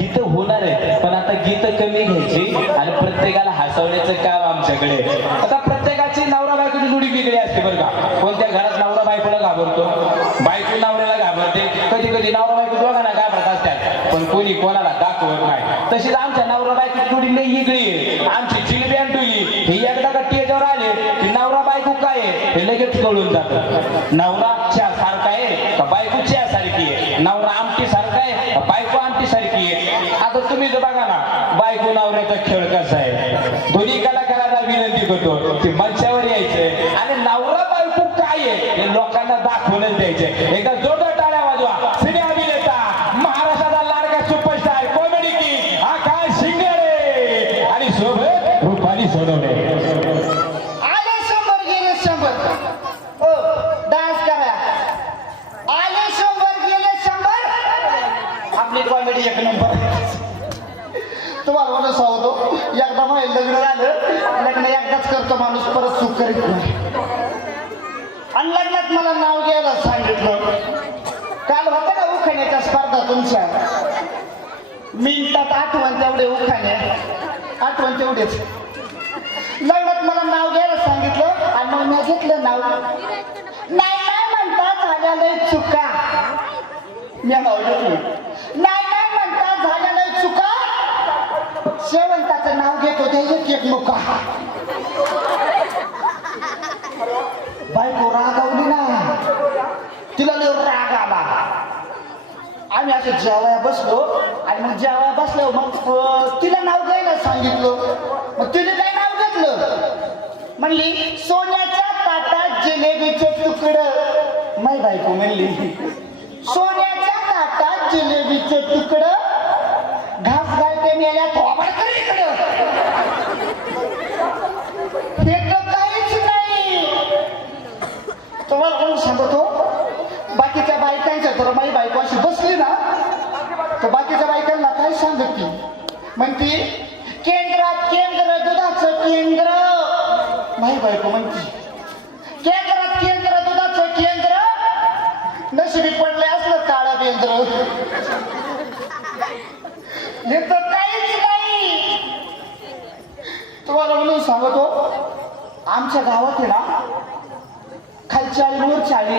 गीत होणार आहे पण आता गीत कमी घ्यायची आणि प्रत्येकाला हसवण्याचं काम आमच्याकडे आता प्रत्येकाची नवरा बायकोची जोडी वेगळी असते बरं का. कोणत्या घरात नवरा बायकोला घाबरतो? बायको नवऱ्याला घाबरते. कधी कधी नवरा बायको दोघांना घाबरत असतात. पण कोणी कोणाला दाखवत नाही. तशीच आमच्या नवरा बायकोची जोडी नाही वेगळी आहे. आमची जिलबी आणि टुली हे एकदा का टेजवर आले की नवरा बायको काय आहे? हे लगेच कळून जात. नवरा सारखा आहे का बायको सारखी आहे नवरा आमटी सारखा आहे का बायको आमटी सारखी आहे आता तुम्ही जर बघा ना बायको नवऱ्याचा खेळ कसा आहे? दोन्ही कलाकारांना विनंती करतो ते मंचावर यायचंय. आणि नवरा बायको काय आहे? हे लोकांना दाखवूनच द्यायचंय. एकदा जोरदार टाळ्या वाजवा. सिने अभिनेता महाराष्ट्राचा लाडका सुपरस्टार कॉमेडी की आकाश शिंगडे आणि सोबत रुपाली सोनवणे. एकदाच करतो माणूस परत सुख करीत नाही. आणि लग्नात मला नाव घ्यायला सांगितलं. काल होत्या ना उखाण्याच्या स्पर्धा तुमच्या? मिनिटात आठवण तेवढे उखाणे. आठवण तेवढेच. लग्नात मला नाव घ्यायला सांगितलं आणि मग मी घेतलं नाव. नाही नाही म्हणता झाल्या लय चुका. मी नाव घेतलं नाही नाही म्हणता झाल्या लय चुका. शेवंताचं नाव घेतो ते एक एक मुका बायको रागावली ना तिला लय राग आला आम्ही असं जेवाया बसलो आणि मग जेवाया बसलो मग तिला नाव द्यायला सांगितलं? मग तिने काय नाव घेतलं? म्हणली सोन्याच्या ताटात जिलेबीचे तुकडं. माय बायको म्हणली सोन्याच्या ताटात जिलेबीचे तुकडं? घास घालते मेल्या कर इकडं. हे तर काहीच नाही. तुम्हाला कोण सांगतो? बाकीच्या बायकांच्या तर माझी बायको अशी बसली ना तर बाकीच्या बायकांना काय सांगत? ती म्हणती केंद्रात केंद्र दुधाचं केंद्र. माझी बायको म्हणती केंद्रात केंद्र दुधाचं केंद्र. नशिबी पडले असलं काळा केंद्र हे तर काहीच नाही. तुम्हाला म्हणून सांगतो आमच्या गावात आहे ना खालच्या आळीवर चाळी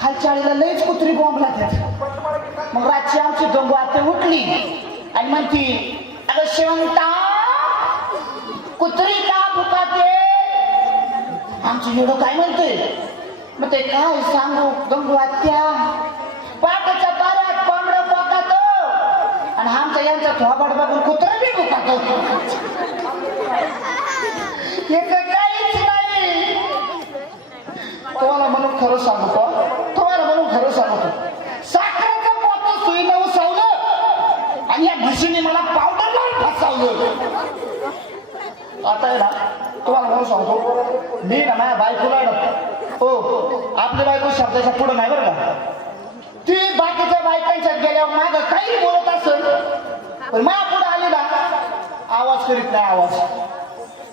खालच्या आळीला लईच कुत्री बॉम्ब लागतात मग रातची आमची गंगू आता उठली आणि म्हणती अगं शेवंता कुत्री का भुकाते? आमची हिडो काय म्हणते? मग ते काय सांगू गंगू आत्या? पाटाच्या पाऱ्यात कोंबडं पोकात आणि आमच्या यांचा थोबाड बघून कुत्र बी भुकातो. हे तर काहीच नाही तुम्हाला म्हणून खरं सांगतो तुम्हाला म्हणून खरं सांगतो साखरेचं पोत सुईनं उसवलं आणि या म्हशीने मला पावडर आता आहे ना तुम्हाला म्हणून सांगतो मी ना माझ्या बायकोला अडकतो हो आपली बायको शब्दाच्या पुढे नाही बरं का. ती बाकीच्या बायकांच्या गेल्यावर माग काही बोलत असेल पण माझ्या पुढे आली ना आवाज करीत नाही आवाज.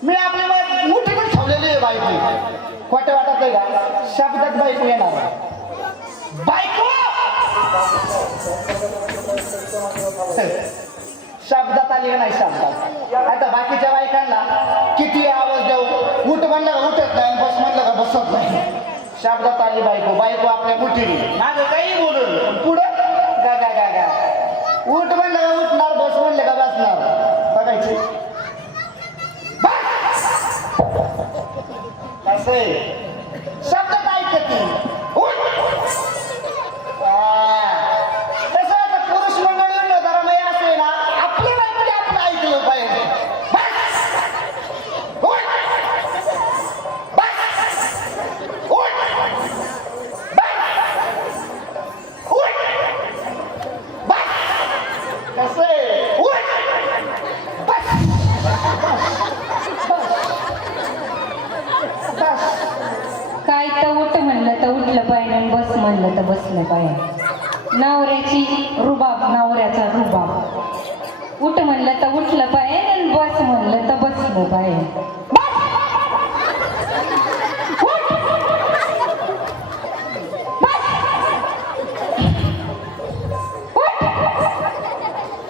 मी आपली बाय मोठी पण ठेवलेली आहे बायको. खोटे वाटत नाही का? शब्दात बायको येणार. बायको! शब्दात आली का नाही शब्दात? आता बाकीच्या बायकांना किती आवाज देऊ? उठ म्हणलं का उठत नाही बस म्हणलं का बसत नाही? शब्दात आली बायको. बायको आपल्या मुठीने. माझं काही बोलून पुढं? गा गा गा गा. उठ म्हणलं का उठणार बस म्हणलं का बसणार? पर्यंत बसलं पाय नवऱ्याची रुबाब नवऱ्याचा रुबाब. उठ म्हणलं तर उठलं पाय आणि बस म्हणलं तर बसलं पाय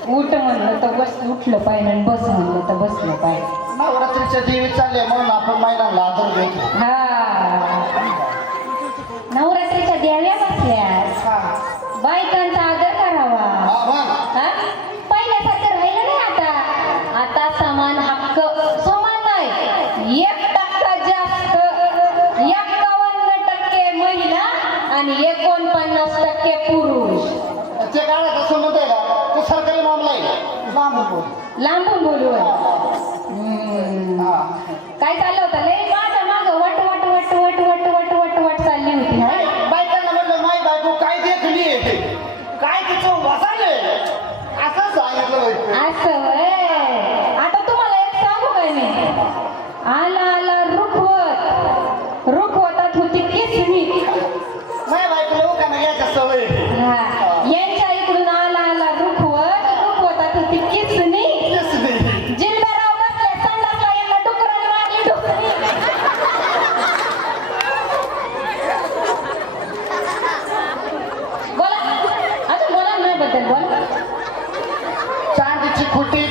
उठ! म्हणलं तर बस उठलं पाय आणि बस म्हणलं तर बसलं पाय नवरात्रीच्या देवी चालले म्हणून आपण महिलांना आदर घेतो हा. लांबून बोलू. काय चाललं? കുട്ടി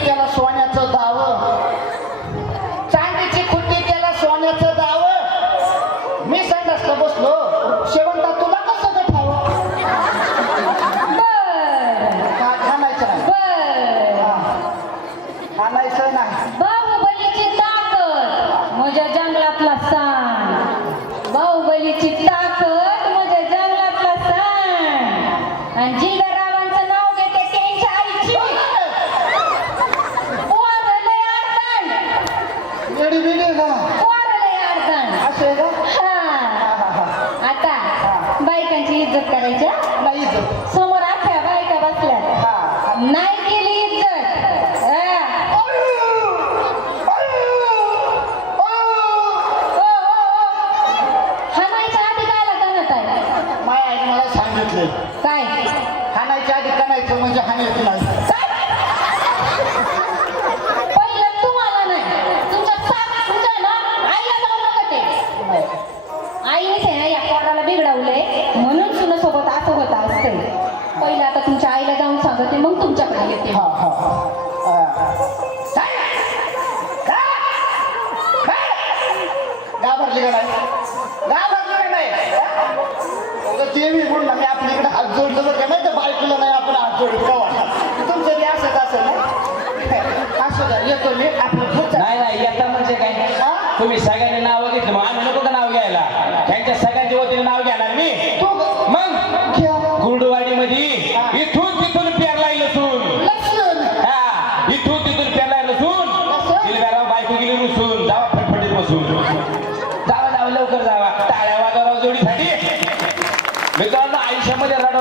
nine. गाव हातलं नाही तेवीस म्हणून आम्ही आपल्या इकडे हात जोडलं जर का? नाही तर बायकोला नाही आपण हात जोडलं तुमचं बी असत असेल ना असं झालं येतो मी आपलं म्हणजे काय? तुम्ही सगळ्यांनी नाव घेतलं मग आम्ही नाव घ्यायला. त्यांच्या सगळ्यांच्या वतीने नाव घ्या मी. तू मग? गुरुवाडी मध्ये इथून तिथून पेरलाय लसून हा इथून तिथून पेरलाय लसून गेली बायको गेली रुसून जावा फटफटीत बसून.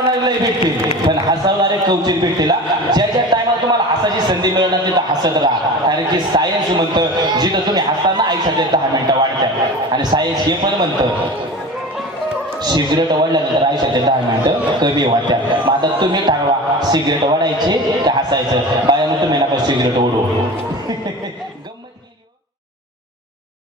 हसवणारे भेटते. पण हसवणारे कवचित भेटतील ज्या ज्या टायमाला तुम्हाला हसायची संधी मिळणार तिथं हसत राहा. कारण की सायन्स म्हणतं जिथं तुम्ही हसताना आयुष्यात दहा मिनिटं वाढत्या. आणि सायन्स हे पण म्हणतं सिगरेट वाढल्यानंतर आयुष्याचे दहा मिनिटं कमी वाटतात मग तुम्ही ठरवा सिगरेट वाढायची का हसायचं? बाया मग तुम्ही नका सिगरेट ओढू.